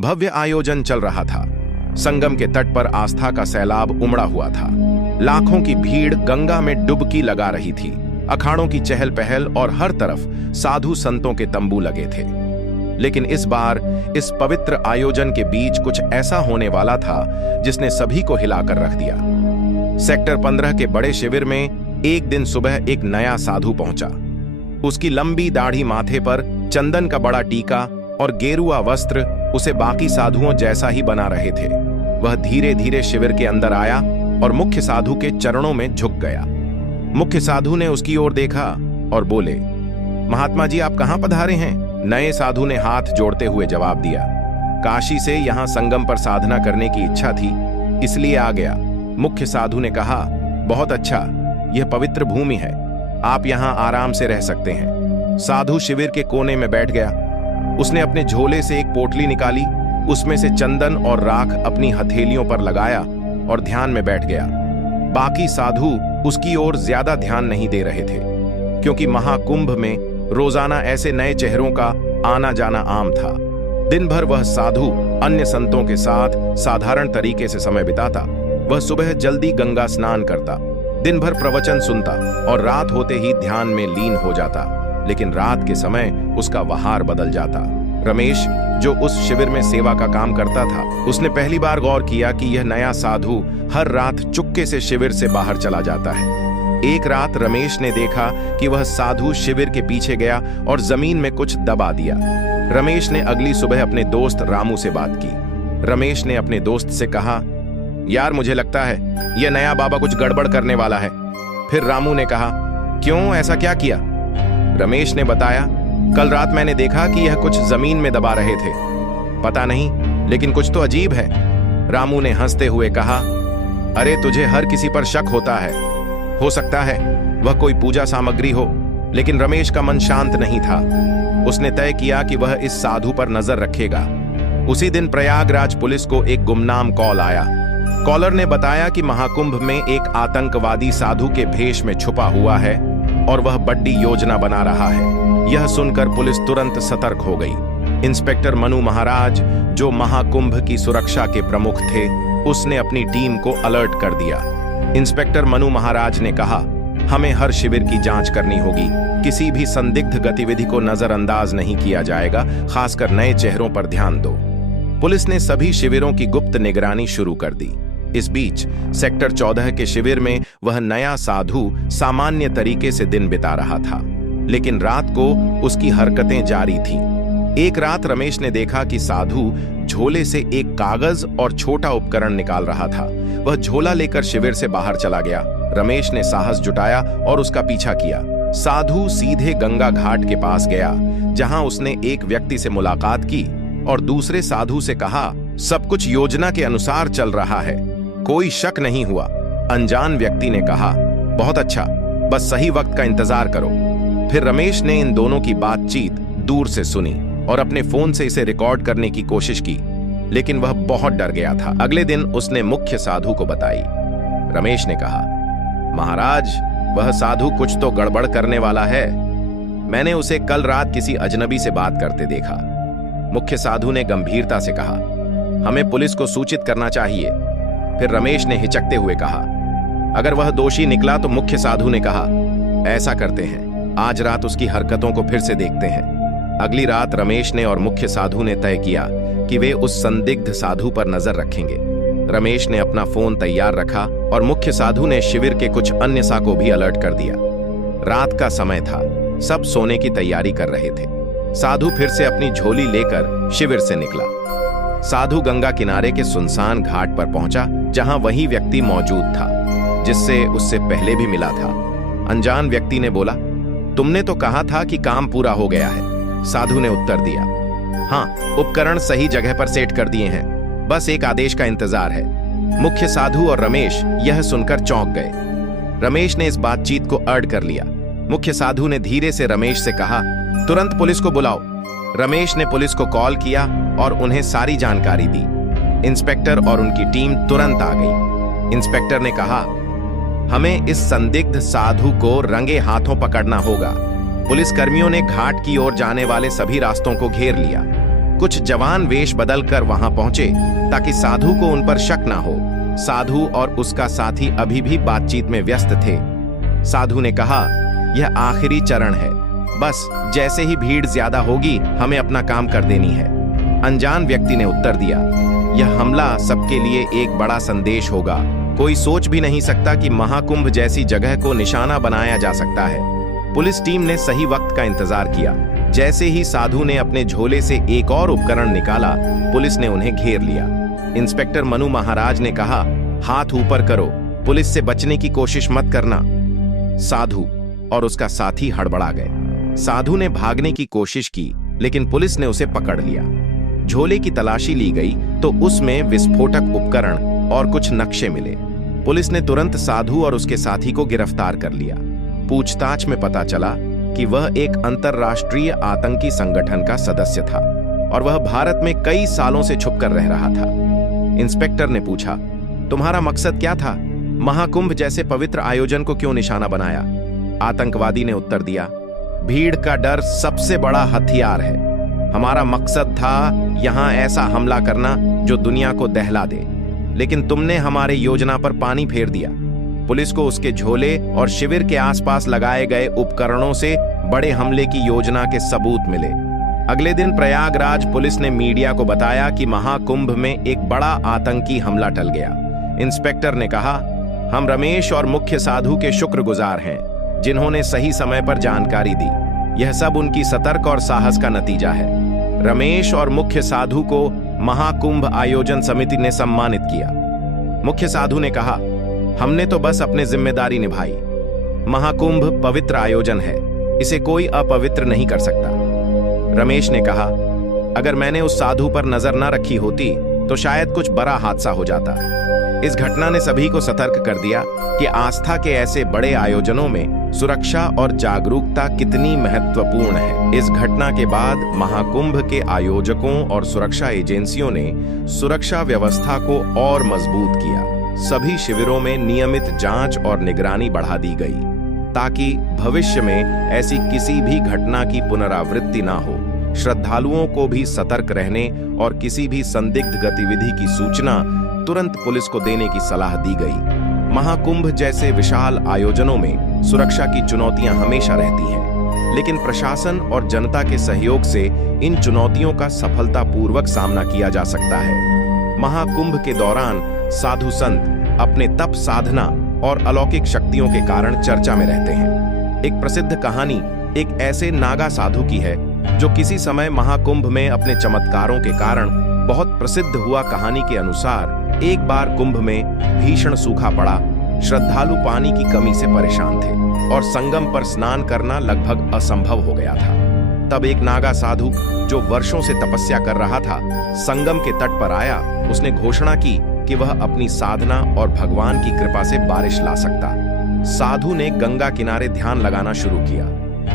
भव्य आयोजन चल रहा था। संगम के तट पर आस्था का सैलाब उमड़ा हुआ था। लाखों की भीड़ गंगा में डुबकी लगा रही थी। अखाड़ों की चहल पहल और हर तरफ साधु संतों के तंबू लगे थे। लेकिन इस बार इस पवित्र आयोजन के बीच कुछ ऐसा होने वाला था जिसने सभी को हिलाकर रख दिया। सेक्टर 15 के बड़े शिविर में एक दिन सुबह एक नया साधु पहुंचा। उसकी लंबी दाढ़ी, माथे पर चंदन का बड़ा टीका और गेरुआ वस्त्र उसे बाकी साधुओं जैसा ही बना रहे थे। वह धीरे धीरे शिविर के अंदर आया और मुख्य साधु के चरणों में झुक गया। मुख्य साधु ने उसकी ओर देखा और बोले, महात्मा जी, आप कहां पधारे हैं? नए साधु ने हाथ जोड़ते हुए जवाब दिया, काशी से यहां संगम पर साधना करने की इच्छा थी, इसलिए आ गया। मुख्य साधु ने कहा, बहुत अच्छा, यह पवित्र भूमि है, आप यहां आराम से रह सकते हैं। साधु शिविर के कोने में बैठ गया। उसने अपने झोले से एक पोटली निकाली, उसमें से चंदन और राख अपनी हथेलियों पर लगाया और ध्यान में बैठ गया। बाकी साधु उसकी ओर ज्यादा ध्यान नहीं दे रहे थे, क्योंकि महाकुंभ में रोजाना ऐसे नए चेहरों का आना जाना आम था। दिन भर वह साधु अन्य संतों के साथ साधारण तरीके से समय बिताता। वह सुबह जल्दी गंगा स्नान करता, दिन भर प्रवचन सुनता और रात होते ही ध्यान में लीन हो जाता। लेकिन रात के समय उसका वहार बदल जाता। रमेश, जो उस शिविर में सेवा का काम करता था, उसने पहली बार गौर किया कि यह नया साधु हर रात चुपके से शिविर से बाहर चला जाता है। एक रात रमेश ने देखा कि वह साधु शिविर के पीछे गया और जमीन में कुछ दबा दिया। रमेश ने अगली सुबह अपने दोस्त रामू से बात की। रमेश ने अपने दोस्त से कहा, यार, मुझे लगता है यह नया बाबा कुछ गड़बड़ करने वाला है। फिर रामू ने कहा, क्यों, ऐसा क्या किया? रमेश ने बताया, कल रात मैंने देखा कि यह कुछ जमीन में दबा रहे थे। पता नहीं, लेकिन कुछ तो अजीब है। रामू ने हंसते हुए कहा, अरे, तुझे हर किसी पर शक होता है। हो सकता है वह कोई पूजा सामग्री हो। लेकिन रमेश का मन शांत नहीं था। उसने तय किया कि वह इस साधु पर नजर रखेगा। उसी दिन प्रयागराज पुलिस को एक गुमनाम कॉल आया। कॉलर ने बताया कि महाकुंभ में एक आतंकवादी साधु के भेष में छुपा हुआ है और वह बड़ी योजना बना रहा है। यह सुनकर पुलिस तुरंत सतर्क हो गई। इंस्पेक्टर मनु महाराज, जो महाकुंभ की सुरक्षा के प्रमुख थे, उसने अपनी टीम को अलर्ट कर दिया। इंस्पेक्टर मनु महाराज ने कहा, हमें हर शिविर की जांच करनी होगी। किसी भी संदिग्ध गतिविधि को नजरअंदाज नहीं किया जाएगा, खासकर नए चेहरों पर ध्यान दो। पुलिस ने सभी शिविरों की गुप्त निगरानी शुरू कर दी। इस बीच सेक्टर 14 के शिविर में वह नया साधु सामान्य तरीके से दिन बिता रहा था, लेकिन रात को उसकी हरकतें जारी थीं। एक रात रमेश ने देखा कि साधु झोले से एक कागज और छोटा उपकरण निकाल रहा था। वह झोला लेकर शिविर से बाहर चला गया। रमेश ने साहस जुटाया और उसका पीछा किया। साधु सीधे गंगा घाट के पास गया, जहां उसने एक व्यक्ति से मुलाकात की और दूसरे साधु से कहा, सब कुछ योजना के अनुसार चल रहा है, कोई शक नहीं हुआ। अनजान व्यक्ति ने कहा, बहुत अच्छा, बस सही वक्त का इंतजार करो। फिर रमेश ने इन दोनों की बातचीत दूर से सुनी और अपने फोन से इसे रिकॉर्ड करने की कोशिश की, लेकिन वह बहुत डर गया था। अगले दिन उसने मुख्य साधु को बताई। रमेश ने कहा, महाराज, वह साधु कुछ तो गड़बड़ करने वाला है। मैंने उसे कल रात किसी अजनबी से बात करते देखा। मुख्य साधु ने गंभीरता से कहा, हमें पुलिस को सूचित करना चाहिए। फिर रमेश ने हिचकते हुए कहा, अगर वह दोषी निकला तो? मुख्य साधु ने कहा, ऐसा करते हैं, आज रात उसकी हरकतों को फिर से देखते हैं। अगली रात रमेश ने और मुख्य साधु ने तय किया कि वे उस संदिग्ध साधु पर नजर रखेंगे। रमेश ने अपना फोन तैयार रखा और मुख्य साधु ने शिविर के कुछ अन्य सा को भी अलर्ट कर दिया। रात का समय था, सब सोने की तैयारी कर रहे थे। साधु फिर से अपनी झोली लेकर शिविर से निकला। साधु गंगा किनारे के सुनसान घाट पर पहुंचा, जहां वही व्यक्ति मौजूद था जिससे उससे पहले भी मिला था। अनजान व्यक्ति ने बोला, तुमने तो कहा था कि काम पूरा हो गया है। साधु ने उत्तर दिया, हाँ, उपकरण सही जगह पर सेट कर दिए हैं, बस एक आदेश का इंतजार है। मुख्य साधु और रमेश यह सुनकर चौंक गए। रमेश ने इस बातचीत को अर्ड कर लिया। मुख्य साधु ने धीरे से रमेश से कहा, तुरंत पुलिस को बुलाओ। रमेश ने पुलिस को कॉल किया और उन्हें सारी जानकारी दी। इंस्पेक्टर और उनकी टीम तुरंत आ गई। इंस्पेक्टर ने कहा, हमें इस संदिग्ध साधु को रंगे हाथों पकड़ना होगा। पुलिसकर्मियों ने घाट की ओर जाने वाले सभी रास्तों को घेर लिया। कुछ जवान वेश बदलकर वहां पहुंचे ताकि साधु को उन पर शक ना हो। साधु और उसका साथी अभी भी बातचीत में व्यस्त थे। साधु ने कहा, यह आखिरी चरण है, बस जैसे ही भीड़ ज्यादा होगी हमें अपना काम कर देनी है। अनजान व्यक्ति ने उत्तर दिया, यह हमला सबके लिए एक बड़ा संदेश होगा। कोई सोच भी नहीं सकता कि महाकुंभ जैसी जगह को निशाना बनाया जा सकता है। पुलिस टीम ने सही वक्त का इंतजार किया। जैसे ही साधु ने अपने झोले से एक और उपकरण निकाला, पुलिस ने उन्हें घेर लिया। इंस्पेक्टर मनु महाराज ने कहा, हाथ ऊपर करो, पुलिस से बचने की कोशिश मत करना। साधु और उसका साथी हड़बड़ा गए। साधु ने भागने की कोशिश की, लेकिन पुलिस ने उसे पकड़ लिया। झोले की तलाशी ली गई तो उसमें विस्फोटक उपकरण और कुछ नक्शे मिले। पुलिस ने तुरंत साधु और उसके साथी को गिरफ्तार कर लिया। पूछताछ में पता चला कि वह एक अंतरराष्ट्रीय आतंकी संगठन का सदस्य था और वह भारत में कई सालों से छुपकर रह रहा था। इंस्पेक्टर ने पूछा, तुम्हारा मकसद क्या था? महाकुंभ जैसे पवित्र आयोजन को क्यों निशाना बनाया? आतंकवादी ने उत्तर दिया, भीड़ का डर सबसे बड़ा हथियार है। हमारा मकसद था यहां ऐसा हमला करना जो दुनिया को दहला दे, लेकिन तुमने हमारे योजना पर पानी फेर दिया। पुलिस को उसके झोले और शिविर के आसपास लगाए गए उपकरणों से बड़े हमले की योजना के सबूत मिले। अगले दिन प्रयागराज पुलिस ने मीडिया को बताया कि महाकुंभ में एक बड़ा आतंकी हमला टल गया। इंस्पेक्टर ने कहा, हम रमेश और मुख्य साधु के शुक्रगुजार हैं, जिन्होंने सही समय पर जानकारी दी। यह सब उनकी सतर्क और साहस का नतीजा है। रमेश और मुख्य साधु को महाकुंभ आयोजन समिति ने सम्मानित किया। मुख्य साधु ने कहा, हमने तो बस अपनी जिम्मेदारी निभाई। महाकुंभ पवित्र आयोजन है, इसे कोई अपवित्र नहीं कर सकता। रमेश ने कहा, अगर मैंने उस साधु पर नजर न रखी होती तो शायद कुछ बड़ा हादसा हो जाता। इस घटना ने सभी को सतर्क कर दिया कि आस्था के ऐसे बड़े आयोजनों में सुरक्षा और जागरूकता कितनी महत्वपूर्ण है। इस घटना के बाद महाकुंभ के आयोजकों और सुरक्षा एजेंसियों ने सुरक्षा व्यवस्था को और मजबूत किया। सभी शिविरों में नियमित जांच और निगरानी बढ़ा दी गई ताकि भविष्य में ऐसी किसी भी घटना की पुनरावृत्ति ना हो। श्रद्धालुओं को भी सतर्क रहने और किसी भी संदिग्ध गतिविधि की सूचना तुरंत पुलिस को देने की सलाह दी गई। महाकुंभ जैसे विशाल आयोजनों में सुरक्षा की चुनौतियां हमेशा रहती हैं, लेकिन प्रशासन और जनता के सहयोग से इन चुनौतियों का सफलतापूर्वक सामना किया जा सकता है। महाकुंभ के दौरान साधु संत अपने तप, साधना और अलौकिक शक्तियों के कारण चर्चा में रहते हैं। एक प्रसिद्ध कहानी एक ऐसे नागा साधु की है जो किसी समय महाकुंभ में अपने चमत्कारों के कारण बहुत प्रसिद्ध हुआ। कहानी के अनुसार एक बार कुंभ में भीषण सूखा पड़ा। श्रद्धालु पानी की कमी से परेशान थे और संगम पर स्नान करना लगभग असंभव हो गया था। तब एक नागा साधु जो वर्षों से तपस्या कर रहा था, संगम के तट पर आया। उसने घोषणा की कि वह अपनी साधना और भगवान की कृपा से बारिश ला सकता। साधु ने गंगा किनारे ध्यान लगाना शुरू किया।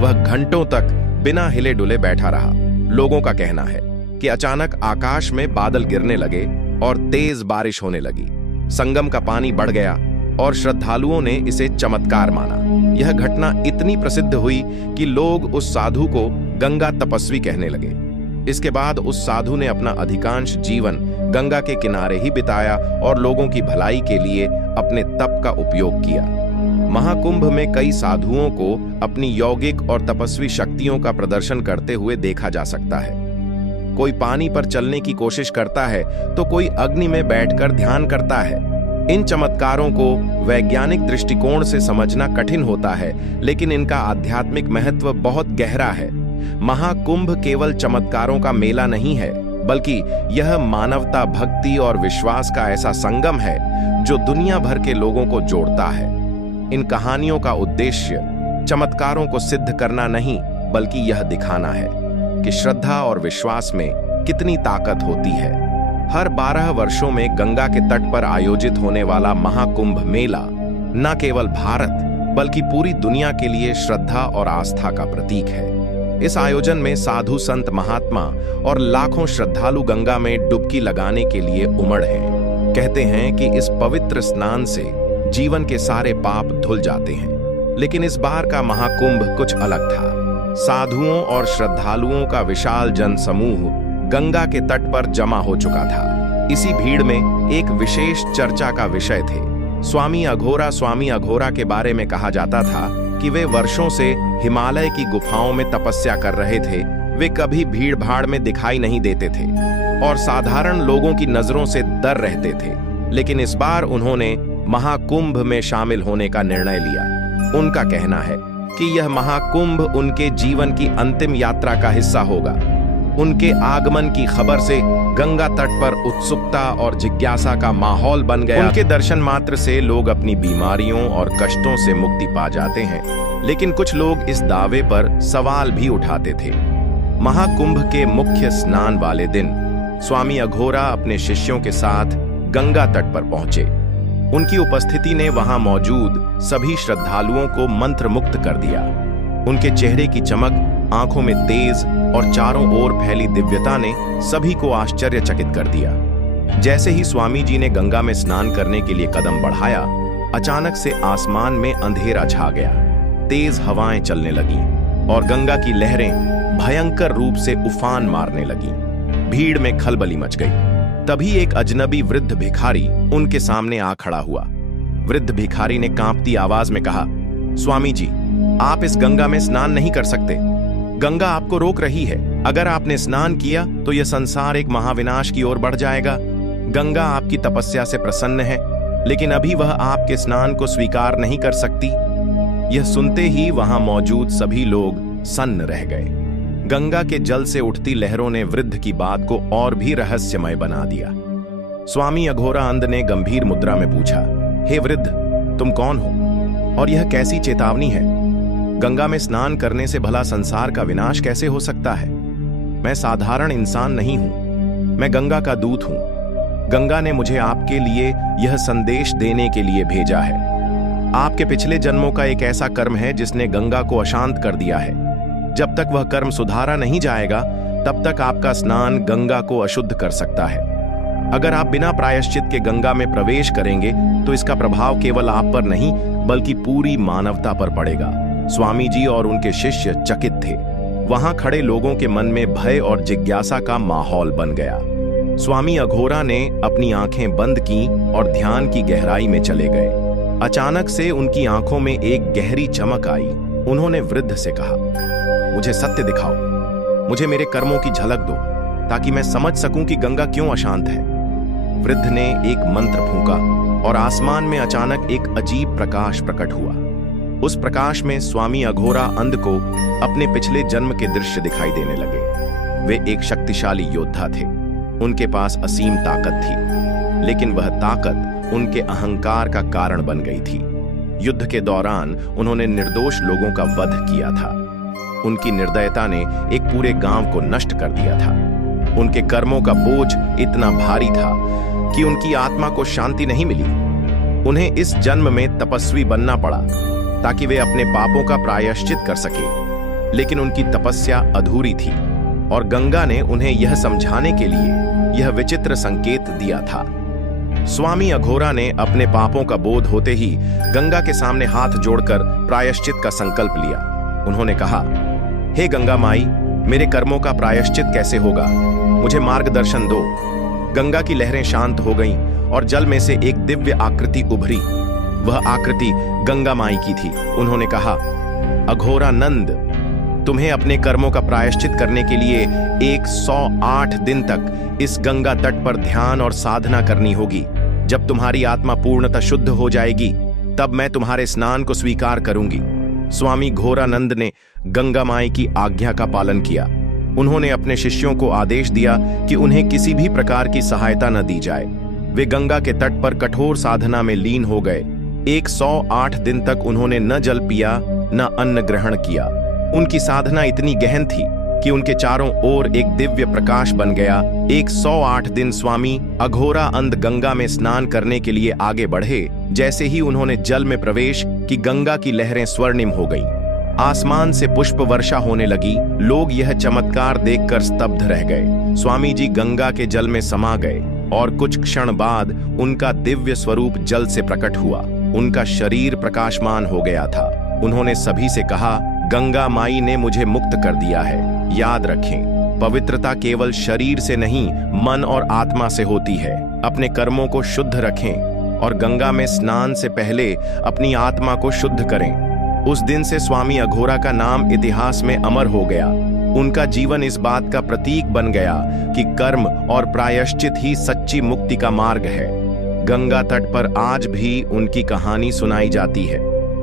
वह घंटों तक बिना हिले डुले बैठा रहा। लोगों का कहना है कि अचानक आकाश में बादल गिरने लगे और तेज बारिश होने लगी। संगम का पानी बढ़ गया और श्रद्धालुओं ने इसे चमत्कार माना। यह घटना इतनी प्रसिद्ध हुई कि लोग उस साधु को गंगा तपस्वी कहने लगे। इसके बाद उस साधु ने अपना अधिकांश जीवन गंगा के किनारे ही बिताया और लोगों की भलाई के लिए अपने तप का उपयोग किया। महाकुंभ में कई साधुओं को अपनी यौगिक और तपस्वी शक्तियों का प्रदर्शन करते हुए देखा जा सकता है। कोई पानी पर चलने की कोशिश करता है तो कोई अग्नि में बैठकर ध्यान करता है। इन चमत्कारों को वैज्ञानिक दृष्टिकोण से समझना कठिन होता है, लेकिन इनका आध्यात्मिक महत्व बहुत गहरा है। महाकुंभ केवल चमत्कारों का मेला नहीं है, बल्कि यह मानवता, भक्ति और विश्वास का ऐसा संगम है जो दुनिया भर के लोगों को जोड़ता है। इन कहानियों का उद्देश्य चमत्कारों को सिद्ध करना नहीं, बल्कि यह दिखाना है कि श्रद्धा और विश्वास में कितनी ताकत होती है। हर 12 वर्षों में गंगा के तट पर आयोजित होने वाला महाकुंभ मेला न केवल भारत बल्कि पूरी दुनिया के लिए श्रद्धा और आस्था का प्रतीक है। इस आयोजन में साधु, संत, महात्मा और लाखों श्रद्धालु गंगा में डुबकी लगाने के लिए उमड़ हैं। कहते हैं कि इस पवित्र स्नान से जीवन के सारे पाप धुल जाते हैं। लेकिन इस बार का महाकुंभ कुछ अलग था। साधुओं और श्रद्धालुओं का विशाल जनसमूह गंगा के तट पर जमा हो चुका था। इसी भीड़ में एक विशेष चर्चा का विषय थे स्वामी अघोरा। स्वामी अघोरा के बारे में कहा जाता था कि वे वर्षों से हिमालय की गुफाओं में तपस्या कर रहे थे। वे कभी भीड़ भाड़ में दिखाई नहीं देते थे और साधारण लोगों की नजरों से डर रहते थे। लेकिन इस बार उन्होंने महाकुंभ में शामिल होने का निर्णय लिया। उनका कहना है कि यह महाकुंभ उनके जीवन की अंतिम यात्रा का हिस्सा होगा। उनके आगमन की खबर से गंगा तट पर उत्सुकता और जिज्ञासा का माहौल बन गया। उनके दर्शन मात्र से लोग अपनी बीमारियों और कष्टों से मुक्ति पा जाते हैं। लेकिन कुछ लोग इस दावे पर सवाल भी उठाते थे। महाकुंभ के मुख्य स्नान वाले दिन स्वामी अघोरा अपने शिष्यों के साथ गंगा तट पर पहुंचे। उनकी उपस्थिति ने वहां मौजूद सभी श्रद्धालुओं को मंत्र मुक्त कर दिया। उनके चेहरे की चमक, आंखों में तेज और चारों ओर फैली दिव्यता ने सभी को आश्चर्यचकित कर दिया। जैसे ही स्वामी जी ने गंगा में स्नान करने के लिए कदम बढ़ाया, अचानक से आसमान में अंधेरा छा गया। तेज हवाएं चलने लगीं और गंगा की लहरें भयंकर रूप से उफान मारने लगीं। भीड़ में खलबली मच गई। तभी एक अजनबी वृद्ध भिखारी उनके सामने आ खड़ा हुआ। वृद्ध भिखारी ने कांपती आवाज में कहा, स्वामी जी, आप इस गंगा में स्नान नहीं कर सकते। गंगा आपको रोक रही है। अगर आपने स्नान किया तो यह संसार एक महाविनाश की ओर बढ़ जाएगा। गंगा आपकी तपस्या से प्रसन्न है, लेकिन अभी वह आपके स्नान को स्वीकार नहीं कर सकती। यह सुनते ही वहां मौजूद सभी लोग सन्न रह गए। गंगा के जल से उठती लहरों ने वृद्ध की बात को और भी रहस्यमय बना दिया। स्वामी अघोरा अंध ने गंभीर मुद्रा में पूछा, हे वृद्ध, तुम कौन हो और यह कैसी चेतावनी है? गंगा में स्नान करने से भला संसार का विनाश कैसे हो सकता है? मैं साधारण इंसान नहीं हूं, मैं गंगा का दूत हूं। गंगा ने मुझे आपके लिए यह संदेश देने के लिए भेजा है। आपके पिछले जन्मों का एक ऐसा कर्म है जिसने गंगा को अशांत कर दिया है। जब तक वह कर्म सुधारा नहीं जाएगा, तब तक आपका स्नान गंगा को अशुद्ध कर सकता है। अगर आप बिना प्रायश्चित के गंगा में प्रवेश करेंगे तो इसका प्रभाव केवल आप पर नहीं बल्कि पूरी मानवता पर पड़ेगा। स्वामी जी और उनके शिष्य चकित थे। वहां खड़े लोगों के मन में भय और जिज्ञासा का माहौल बन गया। स्वामी अघोरा ने अपनी आंखें बंद की और ध्यान की गहराई में चले गए। अचानक से उनकी आंखों में एक गहरी चमक आई। उन्होंने वृद्ध से कहा, मुझे सत्य दिखाओ, मुझे मेरे कर्मों की झलक दो ताकि मैं समझ सकूं कि गंगा क्यों अशांत है। वृद्ध ने एक मंत्र फूंका और आसमान में अचानक एक अजीब प्रकाश प्रकट हुआ। उस प्रकाश में स्वामी अघोरा अंध को अपने पिछले जन्म के दृश्य दिखाई देने लगे। वे एक शक्तिशाली योद्धा थे। उनके पास असीम ताकत थी, लेकिन वह ताकत उनके अहंकार का कारण बन गई थी। युद्ध के दौरान उन्होंने निर्दोष लोगों का वध किया था। उनकी निर्दयता ने एक पूरे गांव को नष्ट कर दिया था। उनके कर्मों का बोझ इतना भारी था कि उनकी आत्मा को शांति नहीं मिली। उन्हें इस जन्म में तपस्वी बनना पड़ा ताकि वे अपने पापों का प्रायश्चित कर सके। लेकिन उनकी तपस्या अधूरी थी और गंगा ने उन्हें यह समझाने के लिए यह विचित्र संकेत दिया था। स्वामी अघोरा ने अपने पापों का बोध होते ही गंगा के सामने हाथ जोड़कर प्रायश्चित का संकल्प लिया। उन्होंने कहा, हे गंगा माई, मेरे कर्मों का प्रायश्चित कैसे होगा? मुझे मार्गदर्शन दो। गंगा की लहरें शांत हो गईं और जल में से एक दिव्य आकृति उभरी। वह आकृति गंगा माई की थी। उन्होंने कहा, अघोरा नंद, तुम्हें अपने कर्मों का प्रायश्चित करने के लिए 108 दिन तक इस गंगा तट पर ध्यान और साधना करनी होगी। जब तुम्हारी आत्मा पूर्णतः शुद्ध हो जाएगी, तब मैं तुम्हारे स्नान को स्वीकार करूंगी। स्वामी घोरानंद ने गंगा माई की आज्ञा का पालन किया। उन्होंने अपने शिष्यों को आदेश दिया कि उन्हें किसी भी प्रकार की सहायता न दी जाए। वे गंगा के तट पर कठोर साधना में लीन हो गए। 108 दिन तक उन्होंने न जल पिया न अन्न ग्रहण किया। उनकी साधना इतनी गहन थी कि उनके चारों ओर एक दिव्य प्रकाश बन गया। 108 दिन स्वामी अघोरा अंध गंगा में स्नान करने के लिए आगे बढ़े। जैसे ही उन्होंने जल में प्रवेश की, गंगा की लहरें स्वर्णिम हो गईं। आसमान से पुष्प वर्षा होने लगी। लोग यह चमत्कार देखकर स्तब्ध रह गए। स्वामी जी गंगा के जल में समा गए और कुछ क्षण बाद उनका दिव्य स्वरूप जल से प्रकट हुआ। उनका शरीर प्रकाशमान हो गया था। उन्होंने सभी से कहा, गंगा माई ने मुझे मुक्त कर दिया है। याद रखें, पवित्रता केवल शरीर से नहीं, मन और आत्मा से होती है। अपने कर्मों को शुद्ध रखें और गंगा में स्नान से पहले अपनी आत्मा को शुद्ध करें। उस दिन से स्वामी अघोरा का नाम इतिहास में अमर हो गया। उनका जीवन इस बात का प्रतीक बन गया कि कर्म और प्रायश्चित ही सच्ची मुक्ति का मार्ग है। गंगा तट पर आज भी उनकी कहानी सुनाई जाती है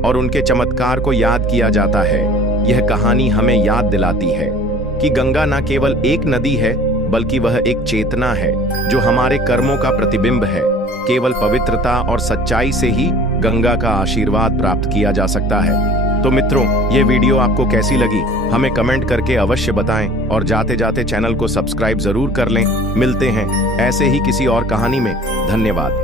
और उनके चमत्कार को याद किया जाता है। यह कहानी हमें याद दिलाती है कि गंगा न केवल एक नदी है, बल्कि वह एक चेतना है जो हमारे कर्मों का प्रतिबिंब है। केवल पवित्रता और सच्चाई से ही गंगा का आशीर्वाद प्राप्त किया जा सकता है। तो मित्रों, ये वीडियो आपको कैसी लगी हमें कमेंट करके अवश्य बताएं और जाते जाते चैनल को सब्सक्राइब जरूर कर लें। मिलते हैं ऐसे ही किसी और कहानी में। धन्यवाद।